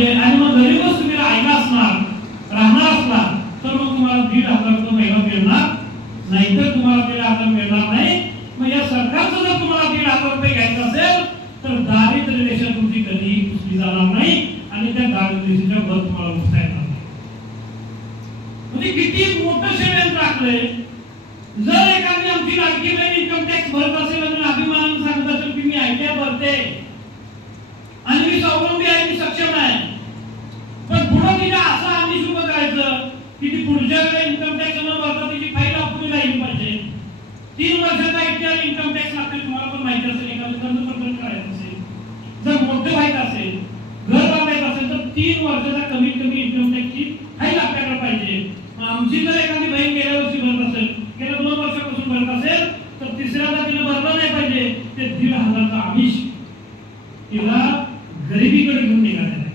पाहिजे आणि मग गरीबच तुम्ही राहिला असणार राहणार असणार तर मग तुम्हाला 1,500 रुपये महिना मिळणार, नाहीतर तुम्हाला 1,500 मिळणार नाही. मग या सरकारचं जर तुम्हाला 1,500 रुपये घ्यायचं असेल तर दारिद्र्य रेषा तुमची कधीही पुसली जाणार नाही आणि त्या दारिद्र्य रेषेच्या वर तुम्हाला उठता येणार नाही. म्हणजे किती मोठं षडयंत्र टाकलंय. जर एखादी आमची लाडकी बहीण इन्कम टॅक्स भरत असेल आणि अभिमानाने सांगत असेल की मी आयटीआय भरते आणि मी स्वावलंबी आहे, मी सक्षम आहे, पण पुढे तिला असं आम्ही सुरू करायचं की ती पुढच्या वेळेला इन्कम टॅक्स न भरता तिची फाईल आपली राहिली पाहिजे. 3 वर्षाचा आयटीआर इन्कम टॅक्स लागते. तुम्हाला पण माहिती असेल, एखादं कर्ज प्रकरण करायचं असेल, जर मोठं व्हायचं असेल, घर बांधायचं असेल तर 3 वर्षाचा कमीत कमी इन्कम टॅक्सची फाईल आपल्याकडे पाहिजे. आमची जर एखादी बहीण गेल्या वर्षी भरत असेल, गेल्या 2 वर्षापासून भरत असेल तर तिसऱ्यांदा तिने भरलं नाही पाहिजे. ते 1,500चा आमिष तिला गरिबीकडे घेऊन निघालेला आहे.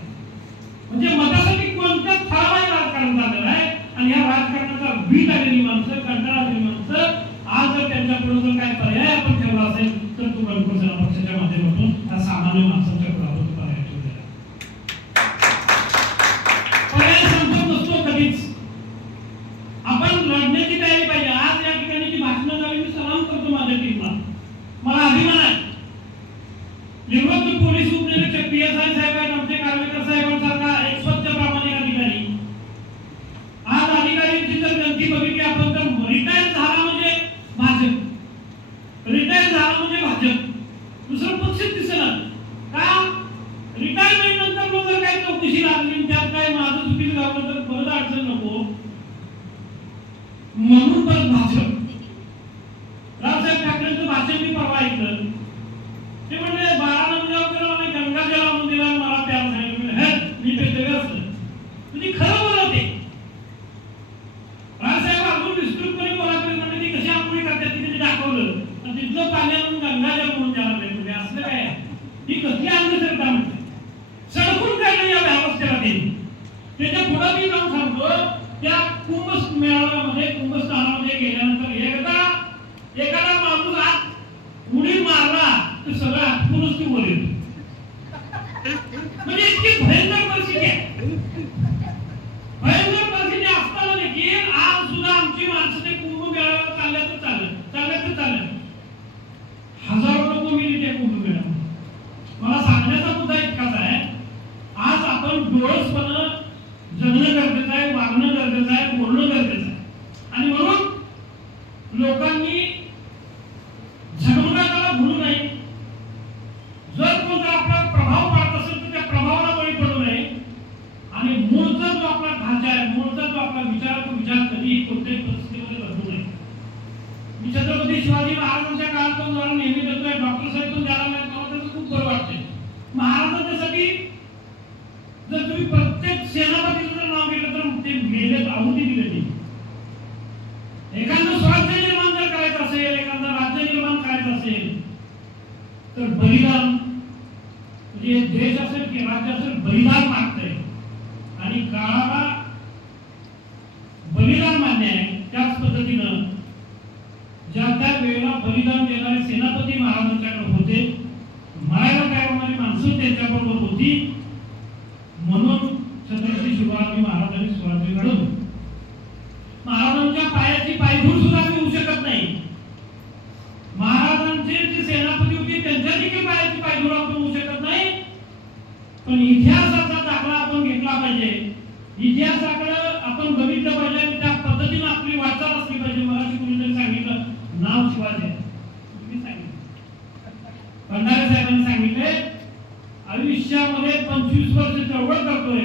म्हणजे मतासाठी कोणत्याच फळावाई राजकारण झालेलं आहे आणि या राजकारणाचा वीट आलेली माणसं, कंटाळा आलेली माणसं आज जर त्यांच्या पुढे जर काय पर्याय आपण ठेवला असेल तर तो गणपती सेना पक्षाच्या माध्यमातून या सामान्य माणसाच्या पुढे आपण पर्याय ठेवलेला. पर्याय संपत नसतो कधीच. आपण लढण्याची तयारी पाहिजे. आज या ठिकाणी जी भाषणं झाली मी सलाम करतो माझ्या टीमला. मला अभिमान आहे. निवृत्त पोलीस उपनिरीक्षक PSI साहेब आहेत, आमचे कारवेकर साहेबांसारखा एक स्वच्छ प्रामाणिक अधिकारी. आज अधिकाऱ्यांची जर गणती बघितली आपण तर रिटायर झाला म्हणजे भाजप, रिटायर झाला म्हणजे भाजप, दुसरं पक्षच दिसेना. का रिटायरमेंट नंतर जर काही चौकशी लागली त्यात काय माझं चुकीचं गावलं तर परत अडचण नको म्हणून परत भाजप. रावसाहेब ठाकरेंचं भाषण मी परवा ऐकलं. ते म्हणजे 12 नवजात आणि गंगा जला मंदिरात मला प्यार सांगितलं मी पेटवे असलं म्हणजे खरं बोलत आहे. रावसाहेब अजून विस्तृतपणे बोलायचं म्हणजे ती कशी आंघोळी करतात ती त्यांनी दाखवलं आणि तिथलं पाणी आणून गंगा जल म्हणून त्याला म्हणजे असलं काय ही कसली अंधश्रद्धा म्हणते. सडकून काढलं या व्यवस्थेला त्यांनी. त्याच्या पुढे मी जाऊन सांगतो त्या कुंभ मेळाव्यामध्ये कुंभस्थानामध्ये गेल्यानंतर एखादा माणूस आत उडी मारला तर सगळं आटपूनच ती वर येतो. म्हणजे इतकी भयंकर परिस्थिती आहे. भयंकर परिस्थिती असताना देखील आज सुद्धा आमची माणसं ते कुंभ मेळाव्याला चालल्या. हजारो लोक मिळली त्या कुंभ मेळाव्यात. मला सांगण्याचा मुद्दा इतकाच आहे, आज आपण डोळसपणे जगणं गरजेचं आहे, वागणं गरजेचं आहे, बोलणं गरजेचं आहे. आणि म्हणून लोकांनी झगमगाटाला भुलू नये. जर कोणता आपला प्रभाव पाडत असेल तर त्या प्रभावाला बळी पडू नये आणि मूळचा जो आपला ढाचा आहे, मूळचा जो आपला विचार तो विचार कधीही कोणत्याही परिस्थितीमध्ये बदलू नये. मी छत्रपती शिवाजी महाराजांच्या काळात तो जरा नेहमी देतोय. डॉक्टर साहेब तो द्यायला नाही, मला त्याचं खूप बरं वाटते. महाराजांच्यासाठी जर तुम्ही प्रत्येक सेनापतीचं नाव घेतलं तर ते मेले आहुती दिली. एखादं स्वराज्य निर्माण जर करायचं असेल, एखादं राज्य निर्माण करायचं असेल तर बलिदान म्हणजे देश असेल की राज्य असेल बलिदान मागतंय आणि काळाला बलिदान मान्य आहे. त्याच पद्धतीनं ज्या त्या वेळेला बलिदान देणारे सेनापती महाराजांच्याकडे होते, मरायला तयार होणारी माणसं त्यांच्याबरोबर होती. म्हणून छत्रपती शिवाजी महाराजांनी स्वराज्य घडवलं. महाराजांच्या पायाची पायधूळ सुद्धा होऊ शकत नाही. महाराजांचे जे सेनापती होते त्यांच्या देखील पायाची पायधूळ आपण होऊ शकत नाही. पण इतिहासाचा दाखला आपण घेतला पाहिजे. इतिहासाकडे आपण बघितलं पाहिजे आणि त्या पद्धतीने आपली वाटचाल असली पाहिजे. मराठी कोणीतरी सांगितलं नाव शिवाजी तुम्ही सांगितलं, भंडारे साहेबांनी सांगितले आयुष्यामध्ये 25 वर्ष चळवळ करतोय.